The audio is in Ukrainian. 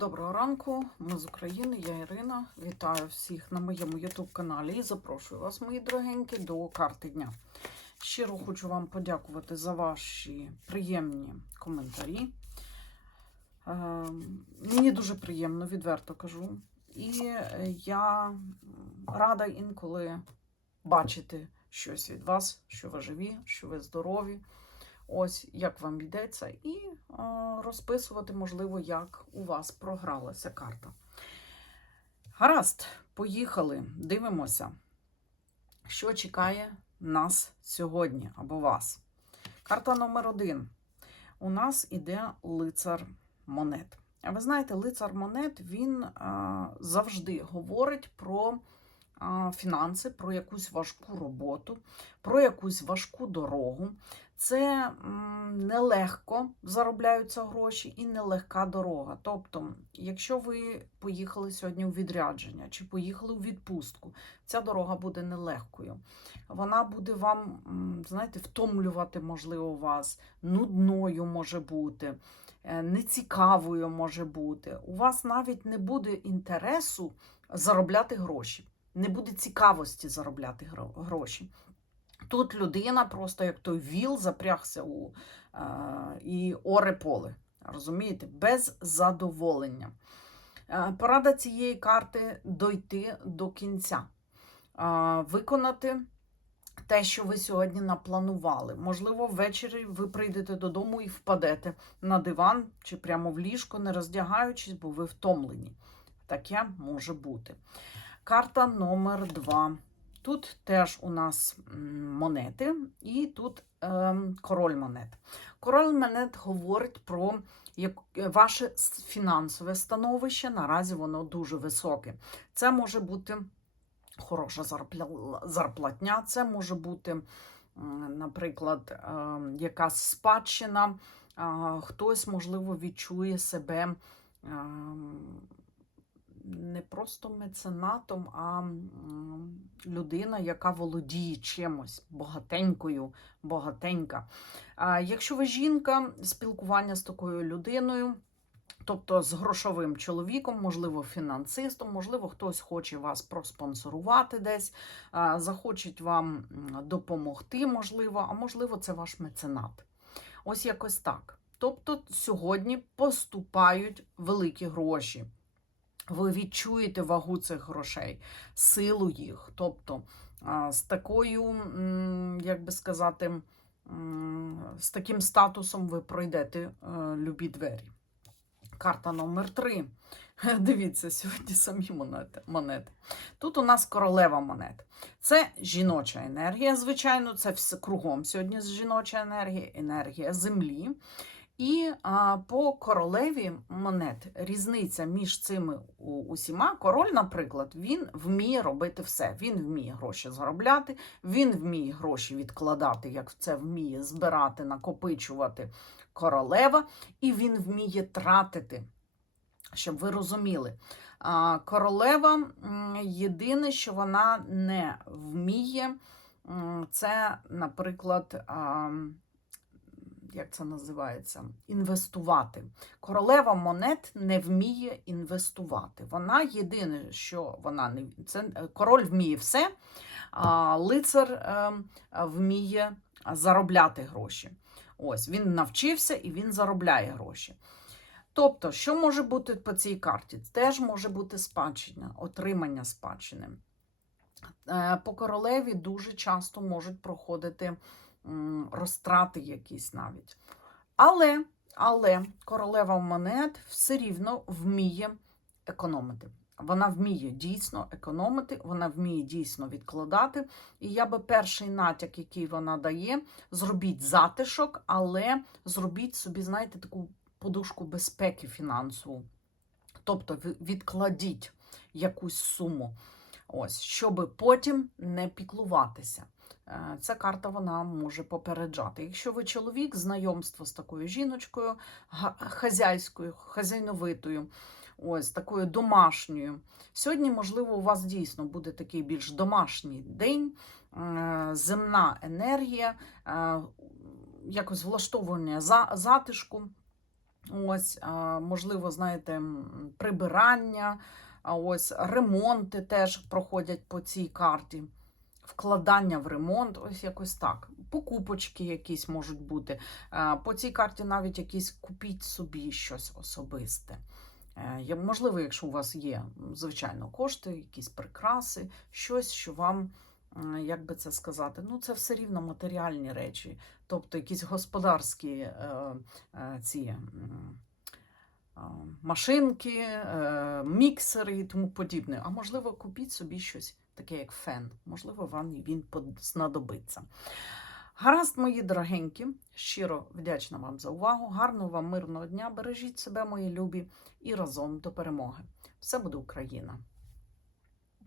Доброго ранку, ми з України, я Ірина. Вітаю всіх на моєму YouTube-каналі і запрошую вас, мої дорогенькі, до карти дня. Щиро хочу вам подякувати за ваші приємні коментарі. Е, мені дуже приємно, відверто кажу. І е, я рада інколи бачити щось від вас, що ви живі, що ви здорові. Ось як вам йдеться, і е, розписувати, можливо, як у вас програлася карта. Гаразд, поїхали, дивимося, що чекає нас сьогодні або вас. Карта номер один. У нас іде лицар монет. А ви знаєте, лицар монет він е, завжди говорить про фінанси, про якусь важку роботу, про якусь важку дорогу. Це нелегко заробляються гроші і нелегка дорога. Тобто, якщо ви поїхали сьогодні у відрядження чи поїхали у відпустку, ця дорога буде нелегкою. Вона буде вам, знаєте, втомлювати, можливо, вас, нудною може бути, е, нецікавою може бути. У вас навіть не буде інтересу заробляти гроші, не буде цікавості заробляти гроші. Тут людина просто як той віл запрягся у е, і оре поле. Розумієте? Без задоволення. Е, порада цієї карти дойти до кінця, е, виконати те, що ви сьогодні напланували. Можливо, ввечері ви прийдете додому і впадете на диван чи прямо в ліжко, не роздягаючись, бо ви втомлені. Таке може бути. Карта номер два. Тут теж у нас монети, і тут ем, король монет. Король монет говорить про як, е, ваше фінансове становище. Наразі воно дуже високе. Це може бути хороша зарплатня, це може бути, наприклад, ем, якась спадщина. А, Хтось, можливо, відчує себе. ем, не просто меценатом, а людина, яка володіє чимось багатенькою, багатенька. А якщо ви жінка, спілкування з такою людиною. Тобто з грошовим чоловіком, можливо, фінансистом, можливо, хтось хоче вас проспонсорувати десь, захочуть вам допомогти, можливо, а можливо, це ваш меценат. Ось якось так. Тобто сьогодні поступають великі гроші. Ви відчуєте вагу цих грошей, силу їх. Тобто з такою, як би сказати, з таким статусом ви пройдете е, любі двері. Карта номер 3. Дивіться, сьогодні самі монети. Тут у нас королева монет. Це жіноча енергія, звичайно, це все кругом сьогодні жіноча енергія, енергія землі. І а, по королеві монет різниця між цими усіма. Король, наприклад, він вміє робити все. Він вміє гроші заробляти, він вміє гроші відкладати, як це вміє збирати, накопичувати королева, і він вміє тратити. Щоб ви розуміли, королева єдине, що вона не вміє, це, наприклад, як це називається? Інвестувати. Королева монет не вміє інвестувати. Вона єдине, що вона не це е, король вміє все, а лицар е, вміє заробляти гроші. Ось він навчився і він заробляє гроші. Тобто, що може бути по цій карті? Теж може бути спадщина, отримання спадщини. Е, По королеві дуже часто можуть проходити розтрати якісь навіть. Але, але королева монет все рівно вміє економити. Вона вміє дійсно економити, вона вміє дійсно відкладати. І я би перший натяк, який вона дає, зробіть затишок, але зробіть собі, знаєте, таку подушку безпеки фінансову. Тобто відкладіть якусь суму, ось, щоб потім не піклуватися. Е, Ця карта вона може попереджати. Якщо ви чоловік, знайомство з такою жіночкою, хазяйською, хазяйновитою, ось такою домашньою. Сьогодні, можливо, у вас дійсно буде такий більш домашній день, е, земна енергія, е, якось влаштовування затишку. Ось, можливо, знаєте, прибирання, ось ремонти теж проходять по цій карті. Вкладання в ремонт, ось якось так. Покупочки якісь можуть бути. Е, По цій карті навіть якісь купіть собі щось особисте. Е, Можливо, якщо у вас є, звичайно, кошти, якісь прикраси, щось, що вам, як би це сказати, ну це все рівно матеріальні речі, тобто якісь господарські е, ці. Машинки, міксери і тому подібне. А можливо, купіть собі щось таке, як фен. Можливо, вам він знадобиться. Гаразд, мої дорогенькі, щиро вдячна вам за увагу. Гарного вам мирного дня. Бережіть себе, мої любі, і разом до перемоги. Все буде Україна!